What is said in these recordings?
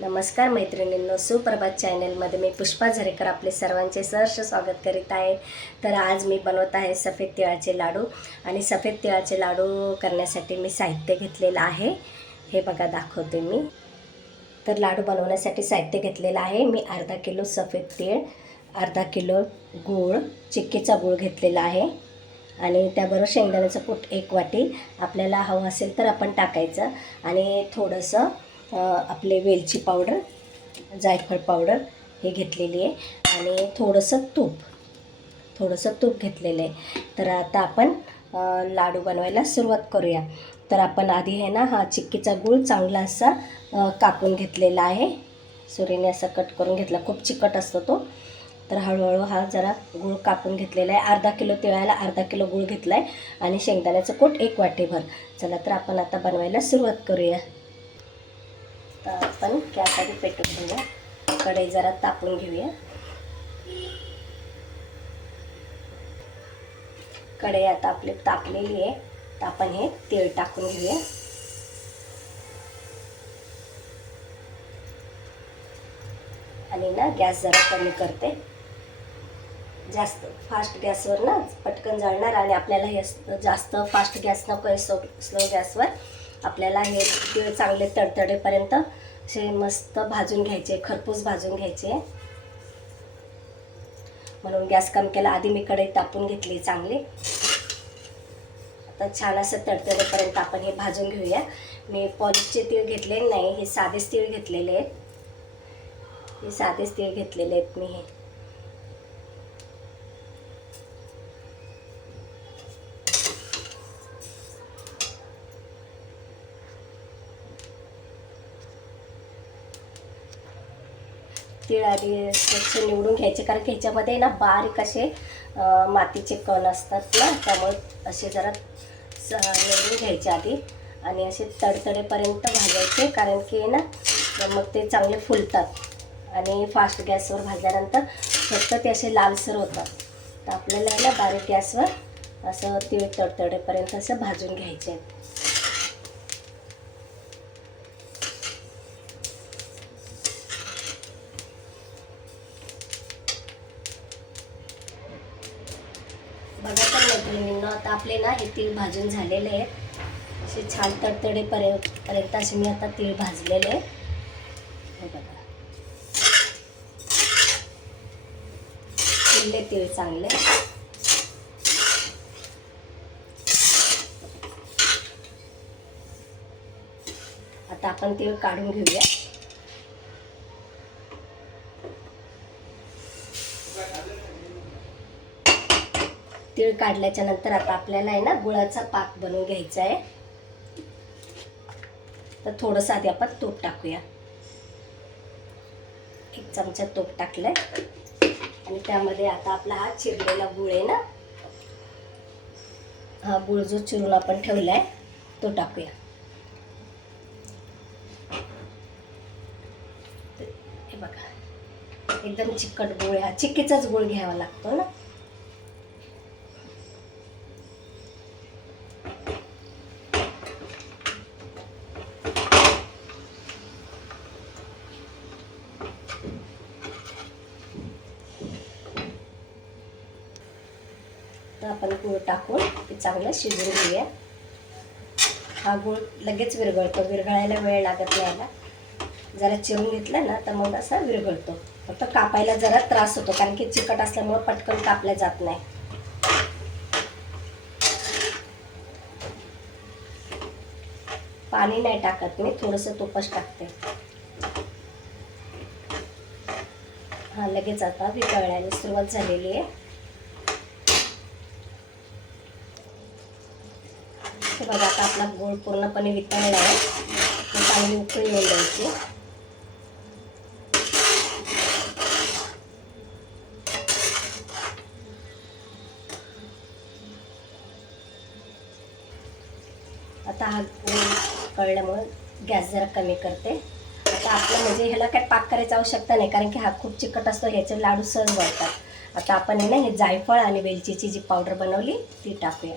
नमस्कार मैत्रिणींनो सुप्रभात चॅनलमध्ये मी पुष्पा झरेकर आपले सर्वांचे सहर्ष स्वागत करीत आहे. तर आज मी बनवत आहे सफेद तिळाचे लाडू आणि सफेद तिळाचे लाडू करण्यासाठी मी साहित्य घेतलेलं आहे. हे बघा दाखवते मी. तर लाडू बनवण्यासाठी साहित्य घेतलेलं आहे. मी अर्धा किलो सफेद तीळ अर्धा किलो गूळ चिक्कीचा गूळ घेतलेला आहे. आणि त्याबरोबर शेंगदाण्याचं पूट एक वाटी. आपल्याला हवं असेल तर आपण टाकायचं. आणि थोडंसं आपले वेलची पावडर जायफळ पावडर हे घेतलेली आहे. आणि थोडंसं तूप थोडंसं तूप घेतलेलं आहे. तर आता आपण लाडू बनवायला सुरुवात करूया. तर आपण आधी आहे ना हा चिक्कीचा गूळ चांगला असा कापून घेतलेला आहे. सुरीने असा कट करून घेतला. खूप चिकट असतो तो. तर हळूहळू हा जरा गूळ कापून घेतलेला आहे. अर्धा किलो तिळायला अर्धा किलो गूळ घेतला आहे आणि शेंगदाण्याचं कोट एक वाटीभर. चला तर आपण आता बनवायला सुरुवात करूया. तर आपण गॅस पेटून घेऊया. कढई जरा तापून घेऊया. कढई आता आपली तापलेली आहे. तर आपण हे तेल टाकून घेऊया. आणि ना गॅस जरा कमी करते. जास्त फास्ट गॅसवर ना पटकन जळणार आणि आपल्याला हे जास्त फास्ट गॅस नको आहे स्लो स्लो गॅसवर आपल्याला हे तीळ चांगले तडतडेपर्यंत असे मस्त भाजून घ्यायचे खरपूस भाजून घ्यायचे. म्हणून गॅस कमी केला आधी मी कढई तापून घेतली चांगली. आता छान असं तडतडेपर्यंत आपण हे भाजून घेऊया. मी पॉलिशचे तीळ घेतले नाही हे साधेच तीळ घेतलेले आहेत. हे साधेच तीळ घेतलेले आहेत मी हे. तीळ आधी स्वच्छ निवडून घ्यायचे. कारण की ह्याच्यामध्ये ना बारीक असे मातीचे कण असतात ना त्यामुळे असे जरा स- निवडून घ्यायचे आधी. आणि असे तडतडेपर्यंत भाजायचे कारण की ना मग ते चांगले फुलतात. आणि फास्ट गॅसवर भाजल्यानंतर फक्त ते असे लालसर होतात. तर आपल्याला आहे ना बारीक गॅसवर असं तीळ तडतडेपर्यंत असं भाजून घ्यायचे आहेत. आपले ना हे तीळ भाजून झालेले आहेत. असे छान तडतडेपर्यंत पर्यंत असे मी आता तीळ भाजलेले आहेत. हे बघा. फुलले तीळ चांगले आता आपण तीळ काढून घेऊया. तीळ काढल्याच्या नंतर आता आपल्याला आहे ना गुळाचा पाक बनवून घ्यायचा आहे. तर थोडंसं आधी आपण तूप टाकूया. एक चमचा तूप टाकलंय. आणि त्यामध्ये आता आपला हा चिरलेला गुळ आहे ना हा गुळ जो चिरून आपण ठेवलाय तो टाकूया. हे बघा एकदम चिकट गुळ हा चिक्कीचाच गुळ घ्यावा लागतो ना. तर आपण गूळ टाकून ते चांगलं शिजवून घेऊया. हा गूळ लगेच विरघळतो. विरघळायला वेळ लागत नाही ना. जरा चिरून घेतला ना तर मग असा विरघळतो. फक्त कापायला जरा त्रास होतो कारण की चिकट असल्यामुळं पटकन कापल्या जात नाही. पाणी नाही टाकत मी थोडंसं तुपच टाकते. हा लगेच आता विरघळायला सुरुवात झालेली आहे. हे बघा आता आपला गोळ पूर्णपणे वितळला आहे. चांगली उकळी येऊन द्यायची. आता हा गोळ कळल्यामुळं गॅस जरा कमी करते. आता आपलं म्हणजे ह्याला काय पाक करायची आवश्यकता नाही कारण की हा खूप चिकट असतो ह्याचे लाडू सहज बनतात आता आपण आहे ना हे जायफळ आणि वेलचीची जी पावडर बनवली ती टाकूया.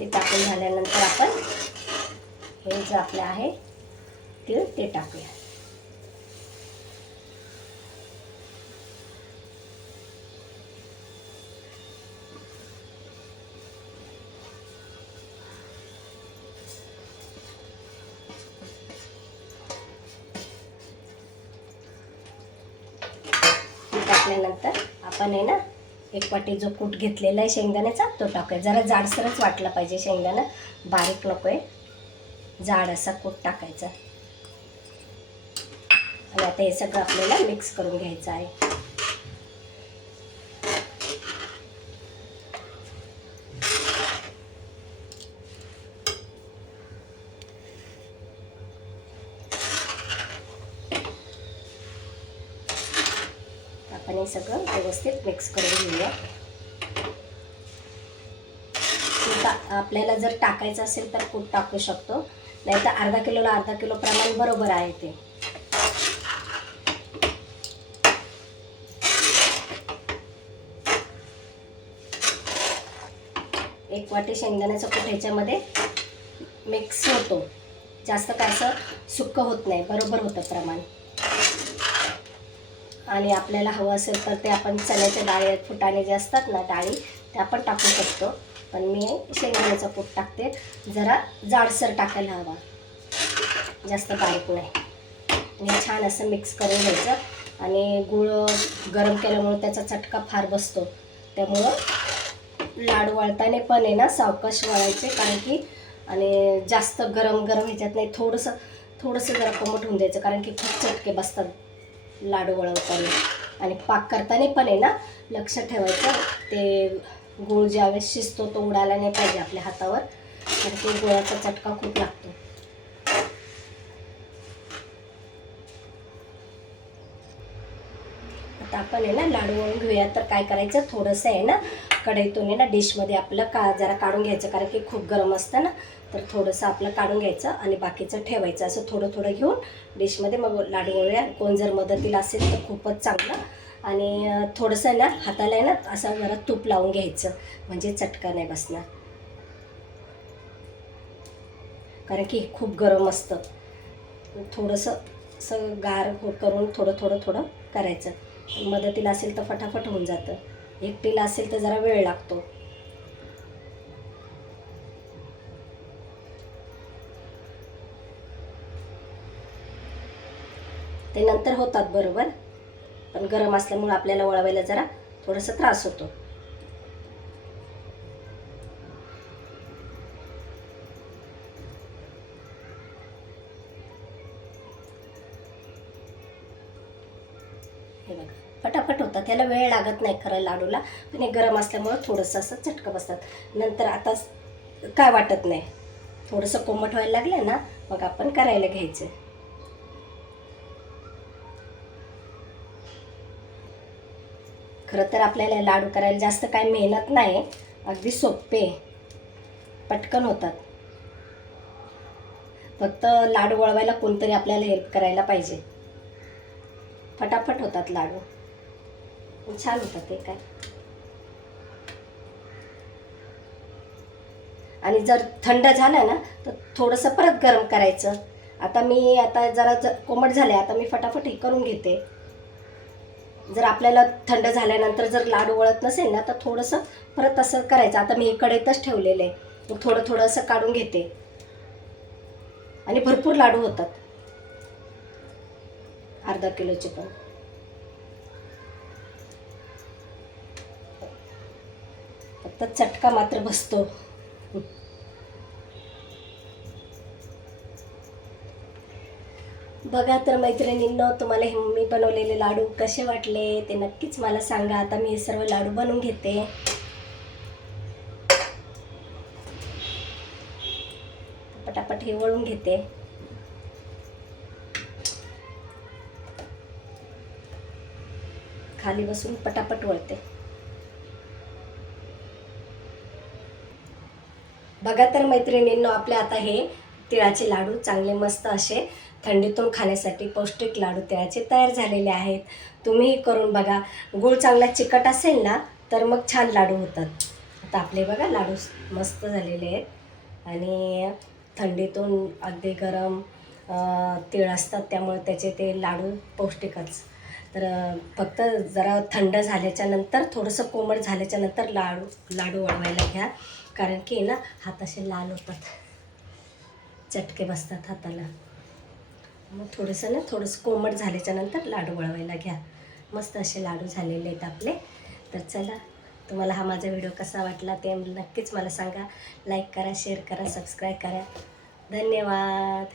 ते टाकून झाल्यानंतर आपण हे जे आपलं आहे तीळ ते टाकूया. ते टाकल्यानंतर आपण आहे ना एक वाटी जो कूट घेतलेला आहे शेंगदाण्याचा तो टाकूया. जरा जाडसरच वाटला पाहिजे शेंगदाणा. बारीक नको आहे जाड असा कूट टाकायचा. आणि आता हे सगळं आपल्याला मिक्स करून घ्यायचं आहे आपण हे सगळं व्यवस्थित मिक्स करून घेऊया कूट टा- आपल्याला जर टाकायचं असेल तर कूट टाकू शकतो. नाही तर अर्धा किलोला अर्धा किलो प्रमाण बरोबर आहे ते. एक वाटी शेंगदाण्याचं कूट ह्याच्यामध्ये मिक्स होतो. जास्त काय असं सुक्क होत नाही बरोबर होतं प्रमाण. आणि आपल्याला हवं असेल तर ते आपण चण्याच्या डाळी फुटाणे जे असतात ना डाळी ते आपण टाकू शकतो. पण मी शेंगदाण्याचं कूट टाकते. जरा जाडसर टाकायला हवा. जास्त बारीक नाही. आणि छान असं मिक्स करून घ्यायचं. आणि गुळ गरम केल्यामुळं त्याचा चटका फार बसतो. त्यामुळं लाडू वळताना पण आहे ना सावकाश वळायचे. कारण की आणि जास्त गरम गरम ह्याच्यात नाही थोडंसं थोडंसं जरा कोमट होऊन द्यायचं. कारण की खूप चटके बसतात लाडू वळवताना. आणि पाक करताना पण आहे ना लक्ष ठेवायचं. ते गूळ ज्यावेळेस शिजतो तो उडायला नाही पाहिजे आपल्या हातावर. तर ते गुळाचा चटका खूप लागतो. आता आपण आहे ना लाडू वळून घेऊया. तर काय करायचं? थोडंसं आहे ना कढईतून आहे ना डिशमध्ये आपलं का जरा काढून घ्यायचं कारण की खूप गरम असतं ना. तर थोडंसं आपलं काढून घ्यायचं आणि बाकीचं ठेवायचं. असं थोडं थोडं घेऊन डिशमध्ये मग लाडू वळूया कोण जर मदतीला असेल तर खूपच चांगलं. आणि थोडंसं आहे ना हाताला आहे ना असं जरा तूप लावून घ्यायचं. म्हणजे चटका नाही बसणार. कारण की खूप गरम असतं. थोडंसं असं गार हो, करून थोडं थोडं थोडं करायचं. मदतीला असेल तर फटाफट होऊन जातं. एकटीला असेल तर जरा वेळ लागतो. ते नंतर होतात बरोबर. पण गरम असल्यामुळं आपल्याला वळवायला जरा थोडासा त्रास होतो. हे बघा फटाफट होतात त्याला वेळ लागत नाही खरं लाडूला पण हे गरम असल्यामुळं थोडंसं असं चटकं बसतात. नंतर आता काय वाटत नाही. थोडंसं कोमट व्हायला लागलं ना मग आपण करायला घ्यायचं. खरं तर आपल्याला लाडू करायला जास्त काय मेहनत नाही. अगदी सोपे. पटकन होतात. फक्त लाडू वळवायला कोणतरी आपल्याला हेल्प करायला पाहिजे. फटाफट होतात लाडू. छान होतात ते काय. आणि जर थंड झालं ना तर थोडंसं परत गरम करायचं. आता मी आता जरा ज कोमट झाले आता मी फटाफट हे करून घेते. जर आपल्याला थंड झाल्यानंतर जर लाडू वळत नसेल ना तर थोडंसं परत असं करायचं. आता मी इकडेतच ठेवलेलं आहे. मग थोडं थोडं असं काढून घेते. आणि भरपूर लाडू होतात. अर्धा किलोचे पण. फक्त चटका मात्र बसतो. बघा तर मैत्रिणींनो तुम्हाला हे मी बनवलेले लाडू कसे वाटले ते नक्कीच मला सांगा. आता मी हे सर्व लाडू बनवून घेते. पटापट हे वळून घेते. खाली बसून पटापट वळते. बघा तर मैत्रिणींनो आपले आता हे तिळाचे लाडू चांगले मस्त असे थंडीतून खाण्यासाठी पौष्टिक लाडू तिळाचे तयार झालेले आहेत. तुम्हीही करून बघा. गूळ चांगला चिकट असेल ना तर मग छान लाडू होतात. आता आपले बघा लाडू मस्त झालेले आहेत. आणि थंडीतून अगदी गरम तीळ असतात त्यामुळे त्याचे ते लाडू पौष्टिकच. तर फक्त जरा थंड झाल्याच्यानंतर थोडंसं कोमट झाल्याच्यानंतर लाडू लाडू वळवायला घ्या. कारण की ना हात असे लाल होतात. चटके बसतात हाताला. मग थोडंसं ना थोडंसं कोमट झाल्याच्यानंतर लाडू वळवायला घ्या. मस्त असे लाडू झालेले आहेत आपले. तर चला तुम्हाला हा माझा व्हिडिओ कसा वाटला ते नक्कीच मला सांगा. लाईक करा शेअर करा सबस्क्राईब करा. धन्यवाद.